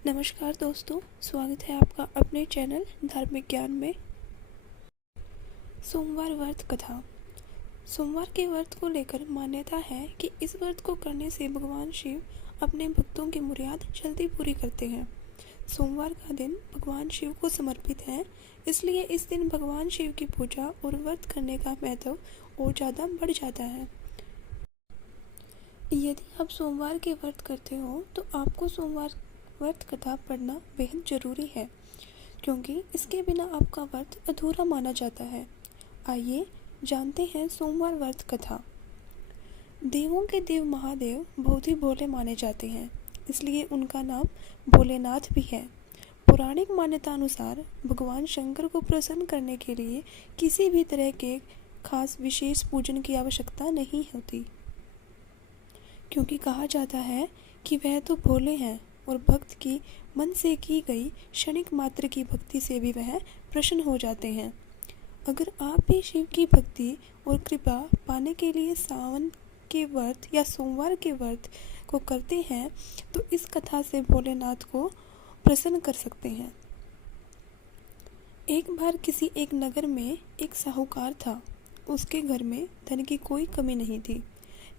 नमस्कार दोस्तों, स्वागत है आपका अपने चैनल धार्मिक ज्ञान में। सोमवार व्रत कथा। सोमवार के व्रत को लेकर मान्यता है कि इस व्रत को करने से भगवान शिव अपने भक्तों की मुराद जल्दी पूरी करते हैं। सोमवार का दिन भगवान शिव को समर्पित है, इसलिए इस दिन भगवान शिव की पूजा और व्रत करने का महत्व और ज़्यादा बढ़ जाता है। यदि आप सोमवार के व्रत करते हो तो आपको सोमवार व्रत कथा पढ़ना बेहद ज़रूरी है, क्योंकि इसके बिना आपका व्रत अधूरा माना जाता है। आइए जानते हैं सोमवार व्रत कथा। देवों के देव महादेव बहुत ही भोले माने जाते हैं, इसलिए उनका नाम भोलेनाथ भी है। पौराणिक मान्यता अनुसार भगवान शंकर को प्रसन्न करने के लिए किसी भी तरह के खास विशेष पूजन की आवश्यकता नहीं होती, क्योंकि कहा जाता है कि वह तो भोले हैं और भक्त की मन से की गई क्षणिक मात्र की भक्ति से भी वह प्रसन्न हो जाते हैं। अगर आप भी शिव की भक्ति और कृपा पाने के लिए सावन के व्रत या सोमवार के व्रत को करते हैं तो इस कथा से भोलेनाथ को प्रसन्न कर सकते हैं। एक बार किसी एक नगर में एक साहूकार था। उसके घर में धन की कोई कमी नहीं थी,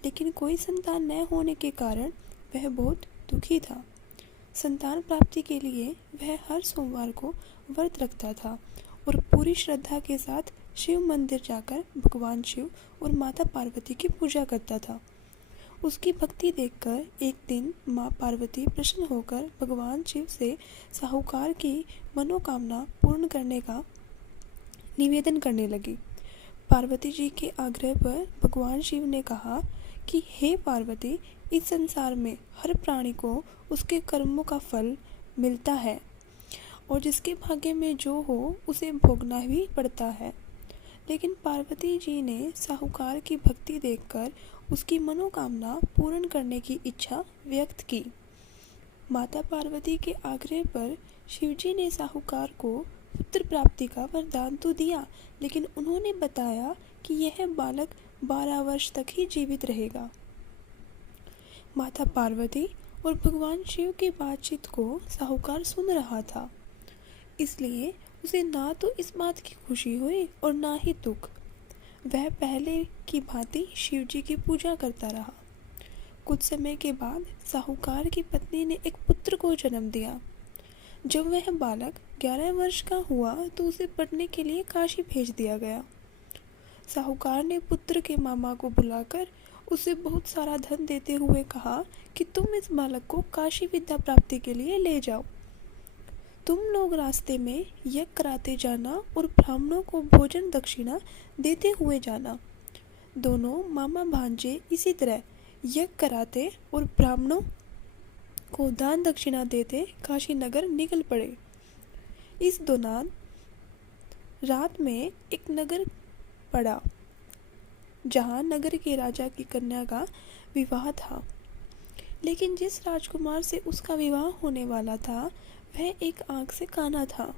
लेकिन कोई संतान न होने के कारण वह बहुत दुखी था। संतान प्राप्ति के लिए वह हर सोमवार को व्रत रखता था और पूरी श्रद्धा के साथ शिव मंदिर जाकर भगवान शिव और माता पार्वती की पूजा करता था। उसकी भक्ति देखकर एक दिन माँ पार्वती प्रसन्न होकर भगवान शिव से साहूकार की मनोकामना पूर्ण करने का निवेदन करने लगी। पार्वती जी के आग्रह पर भगवान शिव ने कहा कि हे पार्वती, इस संसार में हर प्राणी को उसके कर्मों का फल मिलता है और जिसके भाग्य में जो हो उसे भोगना भी पड़ता है। लेकिन पार्वती जी ने साहूकार की भक्ति देखकर उसकी मनोकामना पूर्ण करने की इच्छा व्यक्त की। माता पार्वती के आग्रह पर शिवजी ने साहूकार को पुत्र प्राप्ति का वरदान तो दिया, लेकिन उन्होंने बताया कि यह बालक 12 वर्ष तक ही जीवित रहेगा। माता पार्वती और भगवान शिव की बातचीत को साहूकार सुन रहा था, इसलिए उसे ना तो इस बात की खुशी हुई और ना ही दुख। वह पहले की भांति शिव जी की पूजा करता रहा। कुछ समय के बाद साहूकार की पत्नी ने एक पुत्र को जन्म दिया। जब वह बालक 11 वर्ष का हुआ तो उसे पढ़ने के लिए काशी भेज दिया गया। साहूकार ने पुत्र के मामा को बुलाकर उसे बहुत सारा धन देते हुए कहा कि तुम इस बालक को काशी विद्या प्राप्ति के लिए ले जाओ। तुम लोग रास्ते में यज्ञ कराते जाना और ब्राह्मणों को भोजन दक्षिणा देते हुए जाना। दोनों मामा भांजे इसी तरह यज्ञ कराते और ब्राह्मणों को दान दक्षिणा देते काशी नगर निकल पड़े। इस दौरान रात में एक नगर पड़ा, जहां नगर के राजा की कन्या का विवाह था। लेकिन जिस राजकुमार से उसका विवाह होने वाला था वह एक आंख से काना था।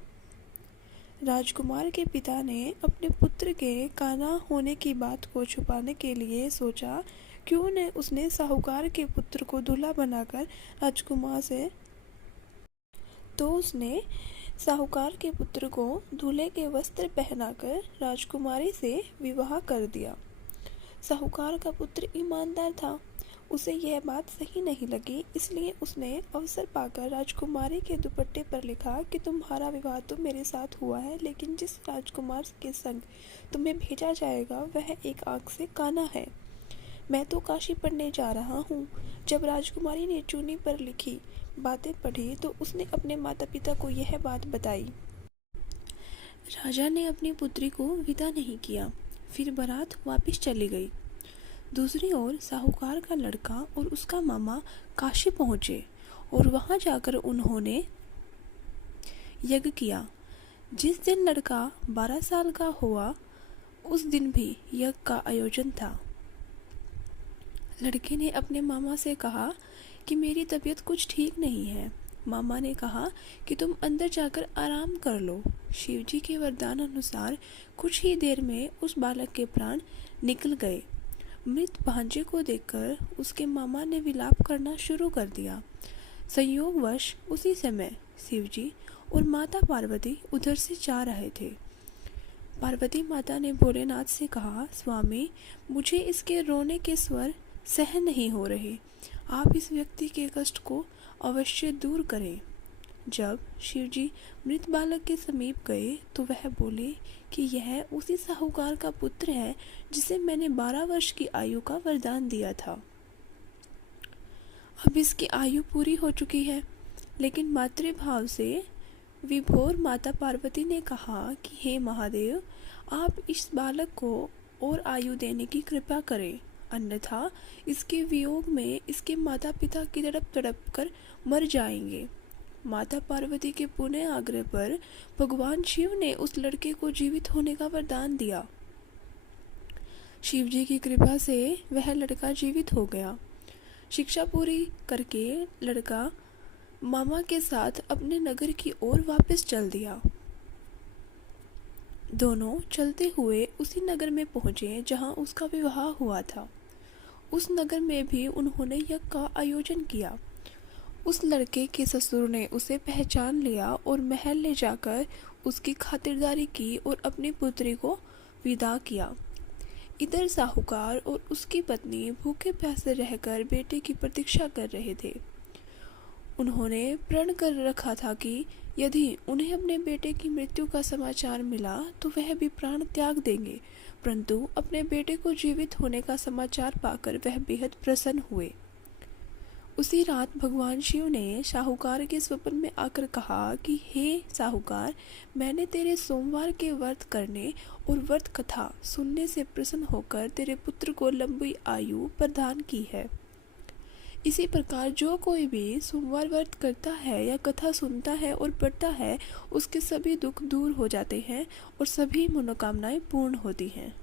राजकुमार के पिता ने अपने पुत्र के काना होने की बात को छुपाने के लिए सोचा, क्यों न उसने साहूकार के पुत्र को दूल्हा बनाकर राजकुमार से उसने साहूकार के पुत्र को दूल्हे के वस्त्र पहनाकर राजकुमारी से विवाह कर दिया। साहूकार का पुत्र ईमानदार था, उसे यह बात सही नहीं लगी, इसलिए उसने अवसर पाकर राजकुमारी के दुपट्टे पर लिखा कि तुम्हारा विवाह तो मेरे साथ हुआ है, लेकिन जिस राजकुमार के संग तुम्हें भेजा जाएगा वह एक आंख से काना है। मैं तो काशी पढ़ने जा रहा हूँ। जब राजकुमारी ने चूनी पर लिखी बातें पढ़ी तो उसने अपने माता पिता को यह बात बताई। राजा ने अपनी पुत्री को विदा नहीं किया, फिर बारात वापस चली गई। दूसरी ओर साहूकार का लड़का और उसका मामा काशी पहुंचे और वहां जाकर उन्होंने यज्ञ किया। जिस दिन लड़का 12 साल का हुआ उस दिन भी यज्ञ का आयोजन था। लड़के ने अपने मामा से कहा कि मेरी तबीयत कुछ ठीक नहीं है। मामा ने कहा कि तुम अंदर जाकर आराम कर लो। शिवजी के वरदान अनुसार कुछ ही देर में उस बालक के प्राण निकल गए। मृत भांजे को देखकर उसके मामा ने विलाप करना शुरू कर दिया। संयोगवश उसी समय शिवजी और माता पार्वती उधर से जा रहे थे। पार्वती माता ने भोलेनाथ से कहा, स्वामी, मुझे इसके रोने के स्वर सहन नहीं हो रहे। आप इस व्यक्ति के कष्ट को अवश्य दूर करें। जब शिवजी मृत बालक के समीप गए तो वह बोले कि यह उसी साहूकार का पुत्र है जिसे मैंने 12 वर्ष की आयु का वरदान दिया था। अब इसकी आयु पूरी हो चुकी है। लेकिन मातृभाव से विभोर माता पार्वती ने कहा कि हे महादेव, आप इस बालक को और आयु देने की कृपा करें, अन्यथा इसके वियोग में इसके माता पिता की तड़प तड़प कर मर जाएंगे। माता पार्वती के पुनः आग्रह पर भगवान शिव ने उस लड़के को जीवित होने का वरदान दिया। शिव जी की कृपा से वह लड़का जीवित हो गया। शिक्षा पूरी करके लड़का मामा के साथ अपने नगर की ओर वापस चल दिया। दोनों चलते हुए उसी नगर में पहुंचे जहां उसका विवाह हुआ था। उस नगर में भी उन्होंने यज्ञ का आयोजन किया। उस लड़के के ससुर ने उसे पहचान लिया और महल ले जाकर उसकी खातिरदारी की और अपनी पुत्री को विदा किया। इधर साहूकार और उसकी पत्नी भूखे प्यासे रहकर बेटे की प्रतीक्षा कर रहे थे। उन्होंने प्रण कर रखा था कि यदि उन्हें अपने बेटे की मृत्यु का समाचार मिला तो वह भी प्राण त्याग देंगे, परंतु अपने बेटे को जीवित होने का समाचार पाकर वह बेहद प्रसन्न हुए। उसी रात भगवान शिव ने साहूकार के स्वप्न में आकर कहा कि हे साहूकार, मैंने तेरे सोमवार के व्रत करने और व्रत कथा सुनने से प्रसन्न होकर तेरे पुत्र को लंबी आयु प्रदान की है। इसी प्रकार जो कोई भी सोमवार व्रत करता है या कथा सुनता है और पढ़ता है, उसके सभी दुख दूर हो जाते हैं और सभी मनोकामनाएं पूर्ण होती हैं।